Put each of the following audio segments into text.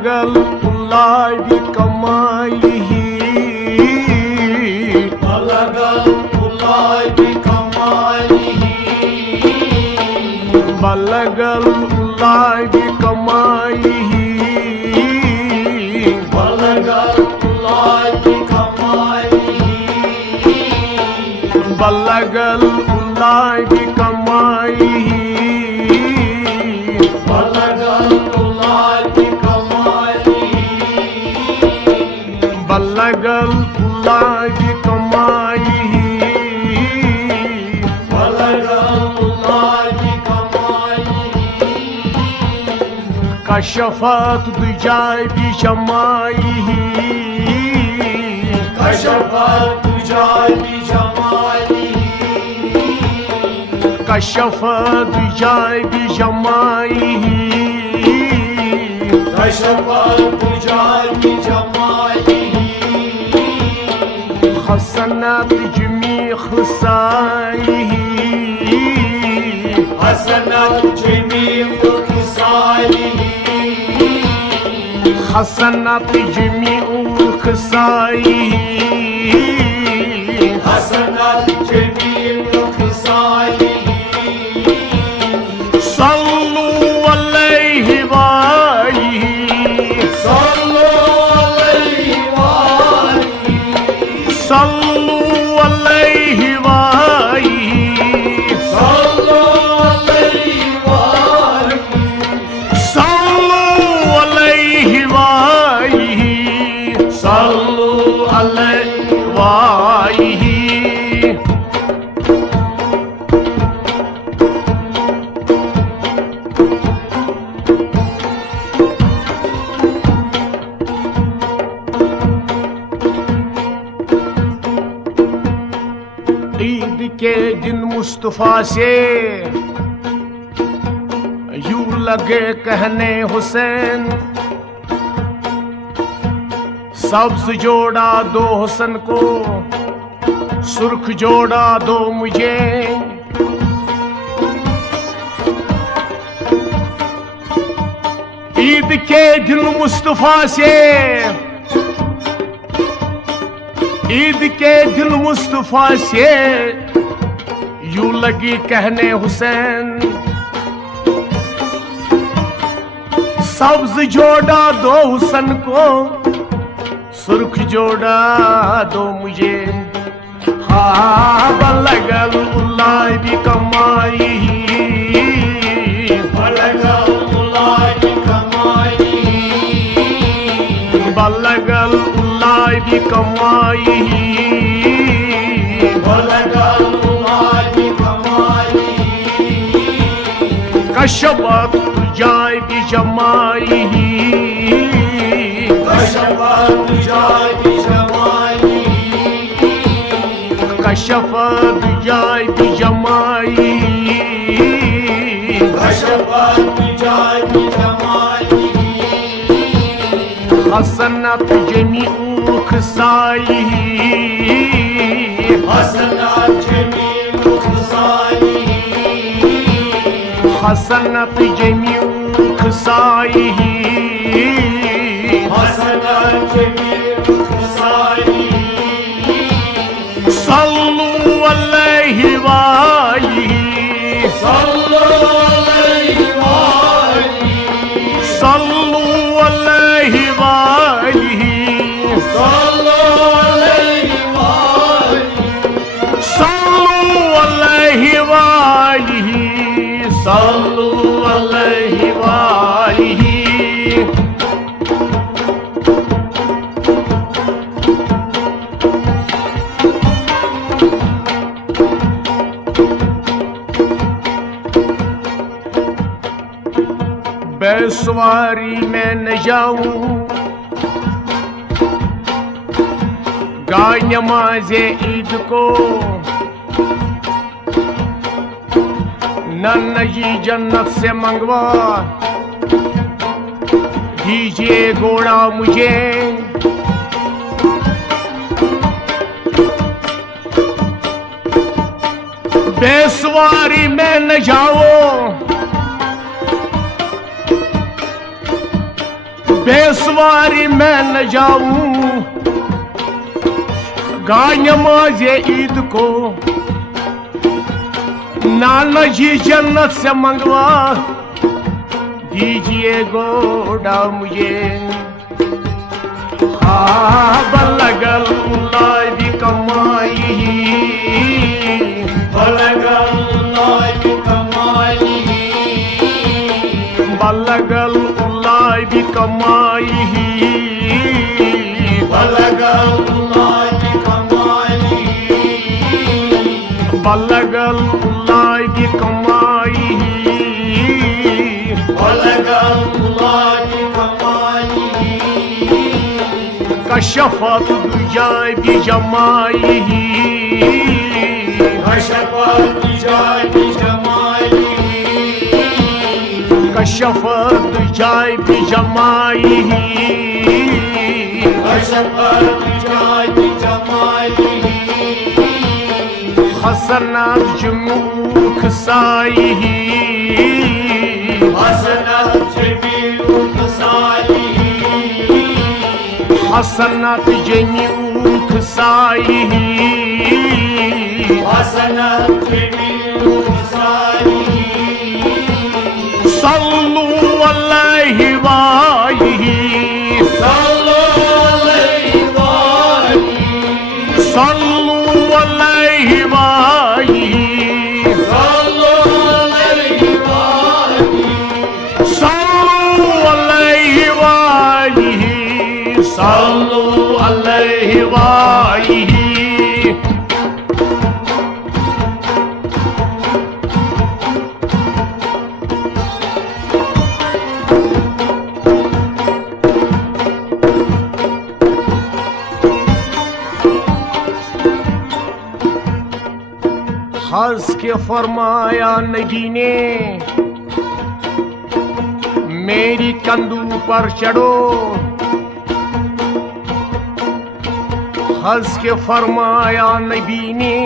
बलगल उल्लाह बिकमालिही बलगल उल्लाह बिकमालिही बलगल उल्लाह बिकमालिही बलगल उल्लाह बिकमालिही बलगल उल्लाह बिकमालिही बलगल उल्लाह बिकमालिही बलगल उल्लाह बिकमालिही बलगल उल्लाह बिकमालिही कशफत दुजाय बिजमालिही कशफत दुजाय बिजमालिही कशफत दुजाय बिजमालिही कशफत दुजाय बिजमालिही हसनत जमी खसालिही हसनत जमील खसालिही हसनत जमी खसालिही हसनत जमील खसालिही सल्लु अलैहि वालिही सल्लु अलैहि वालिही सल्लु अलैहि वालिही सल्लु अलैहि वालिही सल्लु अलैहि वालिही सल्लु अलैहि वालिही ईद के दिन मुस्तफा से यूं लगे कहने हुसैन सब्ज जोड़ा दो हुसन को सुर्ख जोड़ा दो मुझे ईद के दिन मुस्तफा से ईद के दिन मुस्तफा से यूं लगी कहने हुसैन सब्ज जोड़ा दो हुसन को सुर्ख जोड़ा दो मुझे हाँ बलगल उल्लाह बिकमालिही बलगल उल्लाह बिकमालिही बलगल उल्लाह बिकमालिही बलगल उल्लाह बिकमालिही कशफत दुजाय बिजमालिही कशफत दुजाय बिजमालिही कशफत दुजाय बिजमालिही कशफत दुजाय बिजमालिही हसनत जमीउ खसालिही हसनत जमील खसालिही हसनत जमीउ खसालिही हसनत जमील खसालिही सल्लु अलैहि वालिही सल्लु अलैहि वालिही सल्लु अलैहि वालिही सल्लु अलैहि वालिही सल्लु अलैहि वालिही सल्लु अलैहि वालिही बैसवारी में न जाऊं गाय नमाज़े ईद को नन्नजी जन्नत से मंगवा दीजिए घोड़ा मुझे बेसवारी में न जाओ बेसवारी मैं न जाऊं गाय नमाज ईद को, नाना जी जन्नत से मंगवा दीजिए गोड़ा मुझे। हाँ बलगल उल्लाह कमाई, बलगल उल्लाह कमाई, बलगल उल्लाह कमाई, बलगल उल्लाह कमाई, बलगल उल्लाह कमाई, बलगल उल्लाह कमाई, कशफत दुजाय भी जमाई, कशफत दुजाय भी जमाई, कशफत दुजाय भी जमाई, कशफत दुजाय भी जमाई, हसनत जमूख साई, हसनत जमीउख साई, हसनत जमूख साई, हसनत जमीउख साई, सल्लू अलैहि वाही, सल्लु अलैहि वाली, सल्लू अलैहि वाही, सल्लु अलैहि वाली, सल्लू अलैहि वाही, सल्लू अलैहि वाही। हंस के फरमाया नबी ने मेरी कंधों पर चढ़ो, हंस के फरमाया नबी ने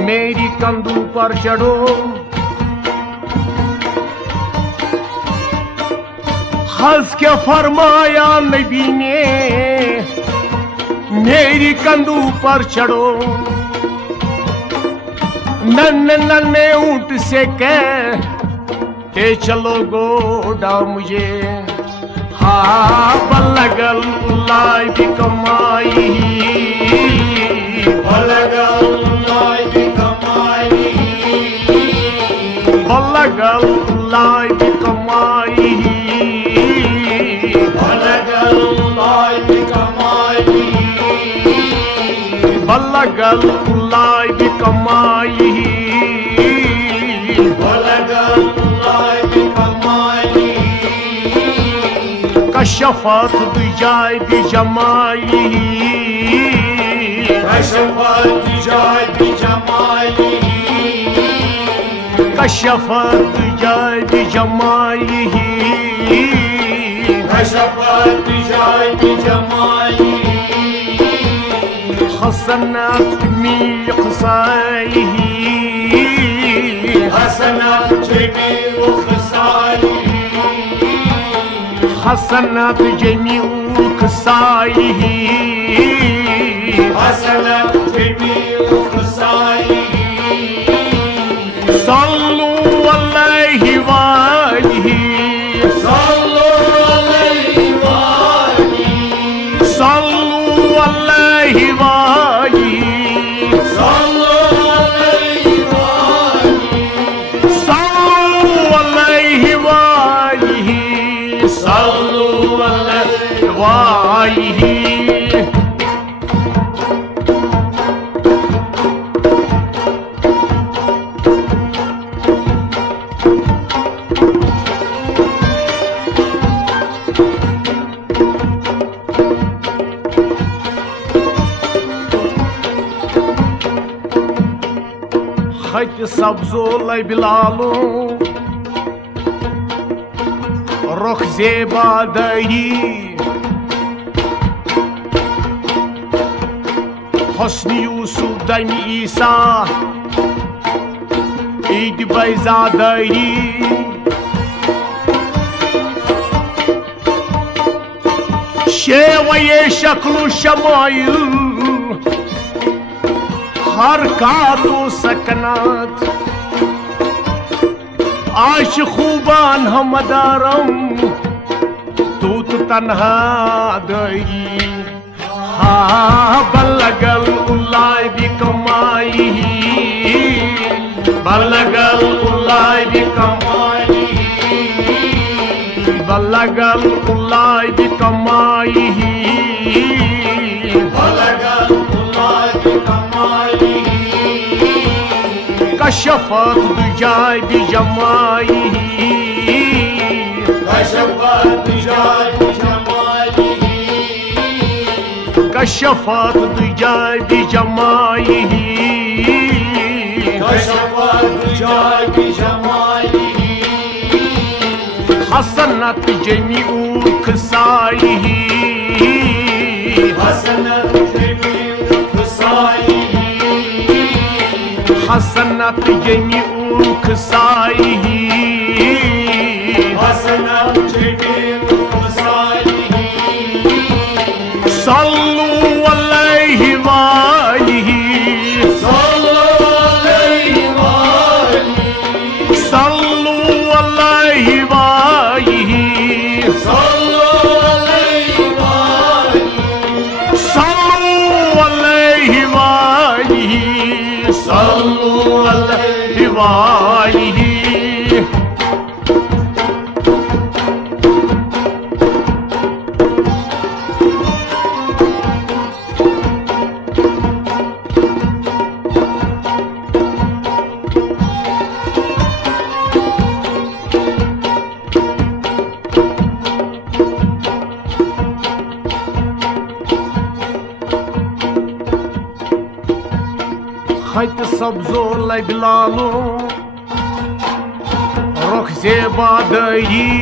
मेरी कंधों पर चढ़ो, हंस के फरमाया नबी ने मेरी कंधों पर चढ़ो, नन्हे नन्हे ऊंट से कहते चलो गोड़ा मुझे। हाँ बलगल उल्लाह कमाई, बलगल उल्लाह कमाई, बलगल उल्लाह कमाई, बलगल उल्लाह कमाई, बलगल उल्लाह कमाई, बलगल उल्लाह कमाई, कशफत दुजाय भी जमाई, कशफत दुजाय भी जमाई, कशफत दुजाय भी जमाई, कशफत दुजाय भी जमाई, हसनत मीख साई, हसनत जमीउख साई, हसनत जमीउख साई, हसनत जमीउख साई, सल्लू अलैहि वाली, सल्लु अलैहि वाली, सल्लू अलैहि वाली, सल्लु अलैहि वाली, सल्लू अलैहि वाली, सल्लु अलैहि वाली। खत सब्जो लबिलालो रुख ज़ेबा दरी, हुस्न यूसुफ दम ईसा ईद बैज़ादरी, शेवये शक्ल शमाइल हरकातो सकनात आश खूबान हमदारम तूत तन्हा दई हा बलगल उल्लाय भी कमाई बलगल उल्लाय भी कमाई बलगल उल्लाय भी कमाई बलगल उल्लाय भी कमाई कशफत दुजाय भी जमाई कशफत दुजाय भी जमाई कशफत दुजाय भी जमाई कशफत दुजाय भी जमाई हसनत जमीउल खसाई हसनत जमीउल खसाई हसनत जमीउल खसाई हसनत जमीउल खसाई सल्लु अलैहि वालिहि सल्लु अलैहि वालिहि सल्लु अलैहि वालिहि सल्लु अलैहि वालिहि सल्लु अलैहि वालिहि सल्लु अलैहि वालिहि खत सब्जो लगलालो रुख ज़ेबा दरी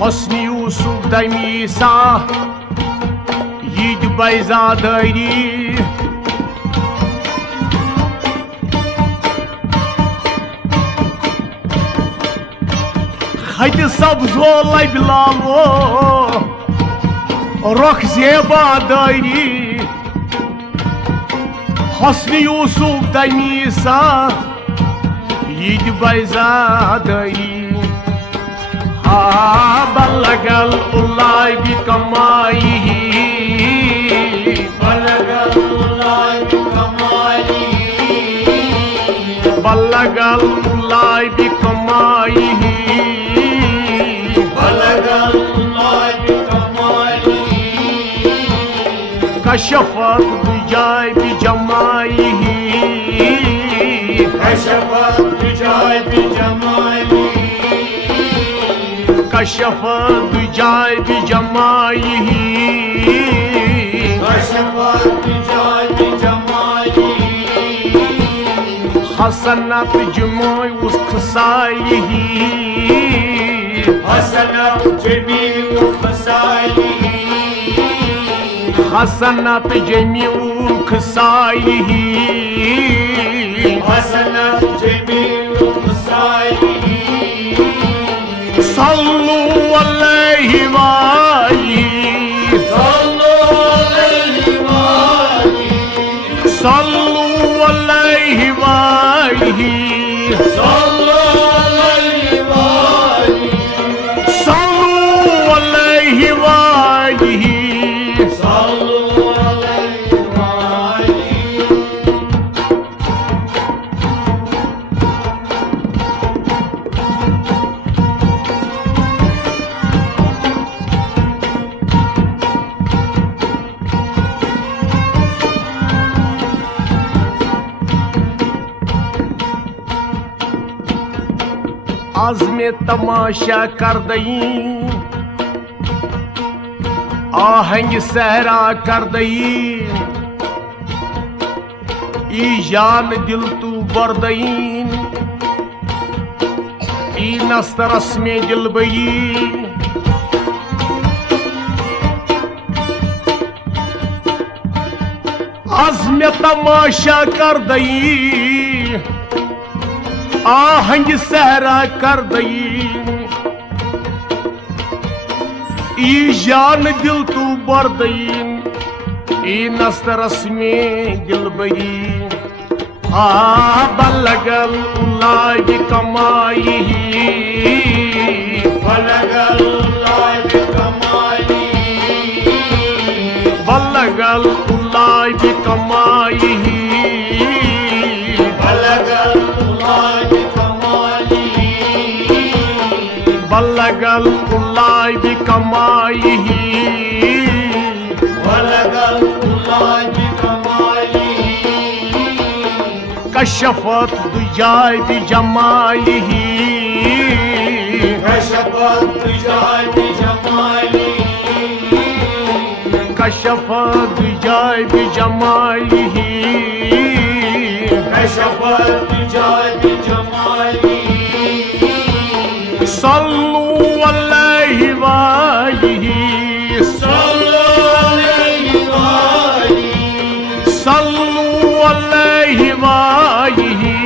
हस्न यूसुफ दमीसा यीद बैजा दरी खत सब्जो लगलालो रुख ज़ेबा दरी हस्न यूसुफ दमीसा यीद बैजा दरी हा बलगल उल्लाय भी कमाई बलगल उल्लाय भी कमाई बलगल उल्लाय भी कमाई बलगल उल्लाय भी कमाई कशफत दुजाय भी जमाई कशफत दुजाय भी जमाई कशफत दुजाय भी जमाई कशफत दुजाय भी जमाई हसनत जमाई उस खसाई हसनत जमीउल खसाई हसनत जमीउल खसाई हसनत जमीउल खसाई सल्लु अलैहि वालिहि सल्लु अलैहि वालिहि सल्लु अलैहि वालिहि सल्लु अलैहि वालिहि सल्लु अलैहि वालिहि आज में तमाशा कर दई आहंग सहरा कर दई ई जान दिल तू बरदईन ई नस्तरस में दिल बई आज में तमाशा कर दई आहंग सहरा कर दई ई जान दिल तू बर्दईन ई नस्तरस में दिल बई बलगल उल्लाह कमाई बलगल उल्लाह कमाई बलगल उल्लाह कमाई बलगल उल्लाह कमाई बलगल उल्लाह कमाई बलगल उल्लाह कमाई कशफत दुजाय भी जमाई कशफत दुजाय भी जमाई कशफत दुजाय भी जमाई कशफत दुजाय भी जमाई सल्लू अलैहि वालिही सल्लु अलैहि वालिही सल्लू अलैहि वालिही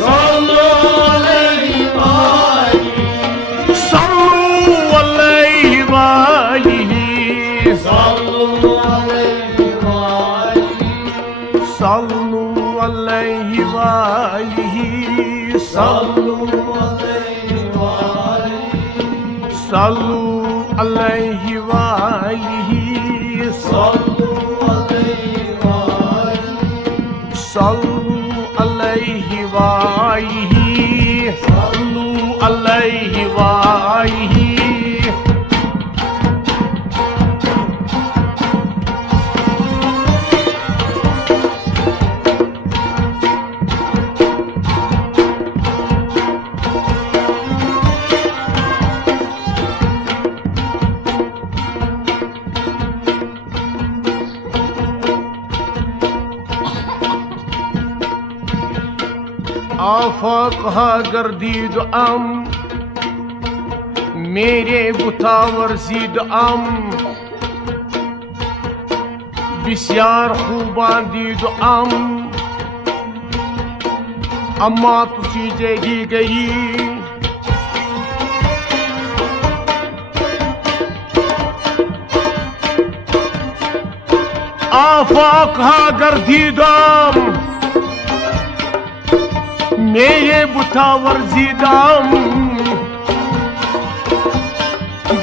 सल्लु अलैहि वालिही सल्लू अलैहि वालिही सल्लु अलैहि वालिही सल्लू अलैहि वालिही सल्लु अलैहि वालिही सल्लू अलैहि वालिही सल्लु अलैहि वालिही सल्लू अलैहि वालिही सल्लू अलैहि वालिही आफाक गर्दीद अम मेरे बुतावर जीद अम बिस्यार खूबान दीद अम अम्मा तो चीजें दी गई आफाक गर्दीद अम मेरे बुतावर जीदाम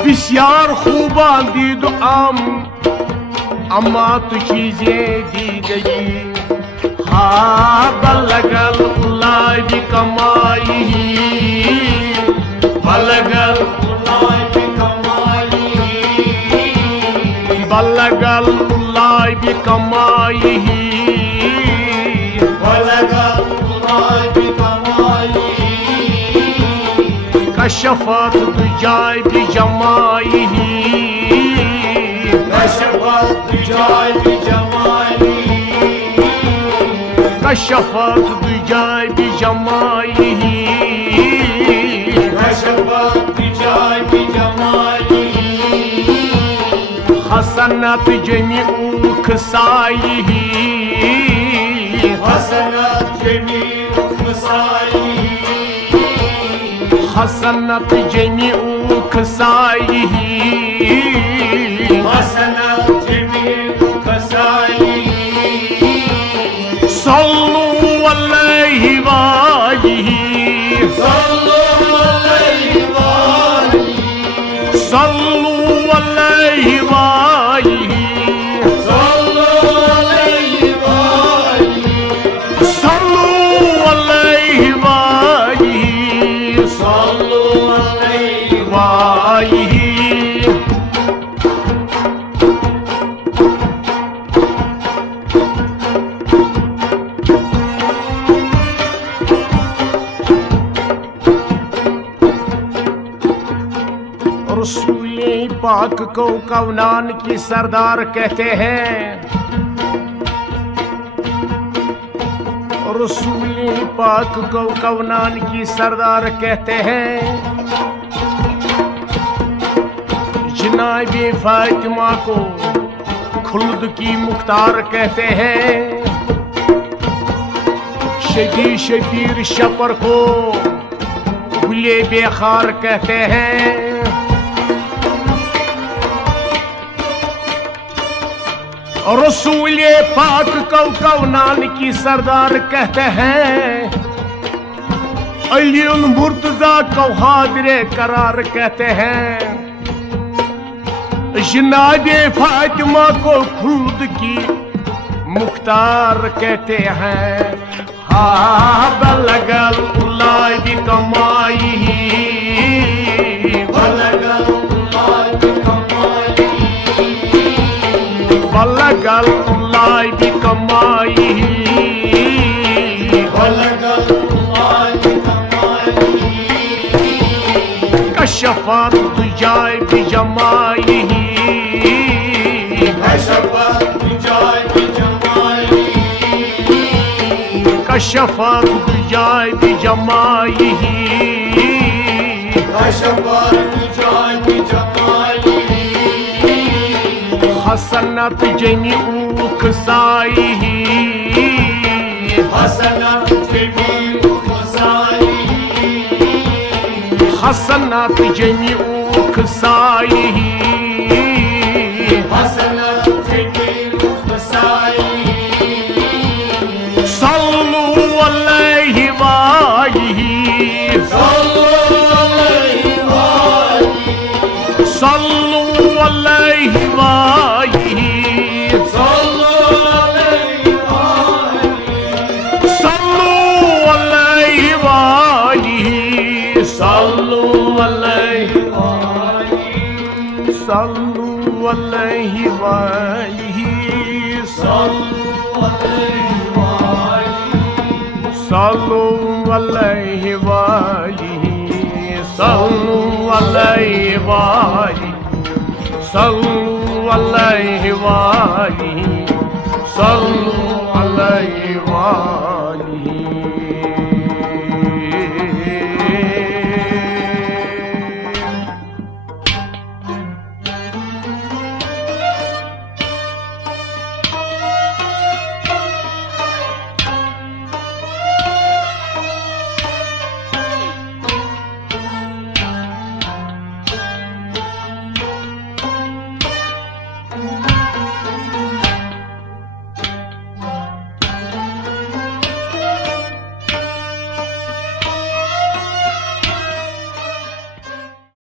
बिस्यार खूबा दीद आम अम्मा तो चीजें दी गई बलगल उल्लाह कमाई बलगल उल्लाह कमाई बलगल उल्लाह कमाई बलगल उल्लाह कमाई कशफत दुजाय भी जमाई कशफत दुजाय भी जमाई कशफत दुजाय भी जमाई कशफत दुजाय भी जमाई हसनत जमीउ खसाई हसनत जमीउ खसाई हसनत जमीउ खसाई हसनत जमीउ खसाई सल्लू अलैहि वालिही सल्लु अलैहि वालिही सल्लू अलैहि वालिही सल्लु अलैहि वालिही सल्लू अलैहि वालिही सल्लु अलैहि वालिही रसूले पाक को कौनान की सरदार कहते हैं रसूले पाक को कौनान की सरदार कहते हैं जनाबे फातिमा को खुल्द की मुख्तार कहते हैं शबी शबीर शपर को गुले बेखार कहते हैं रसूल पाक कौनान की सरदार कहते हैं, अलीउल मुर्तजा को हादिरे करार कहते हैं, जनाबे फातिमा को खुद की मुख्तार कहते हैं। हा बलगल उलाई भी कमाई, बलगल उलाई भी कमाई, बलगल उलाई भी कमाई, बलगल उलाई भी कमाई, कशफत तुझाय भी जमाई, कशफत तुझाय भी जमाई, कशफत तुझाय भी जमाई, कशफत तुझाय भी जमाई, हसनत जमीउ खसाई, हसनत जमीउ खसाई, हसनत जमीउ खसाई, हसनत जमीउ खसाई, सल्लू अलैहि वालिही, सल्लू अलैहि वालिही, सल्लू अलैहि वालिही, सल्लू अलैहि वालिही, सल्लू अलैहि वालिही, सल्लू अलैहि वालिही, सल्लू अलैहि वालिही, सल्लू अलैहि वालिही, सल्लू अलैहि वालिही, सल्लू अलैहि वालिही, सल्लू अलैहि वालिही, सल्लू अलैहि वालिही।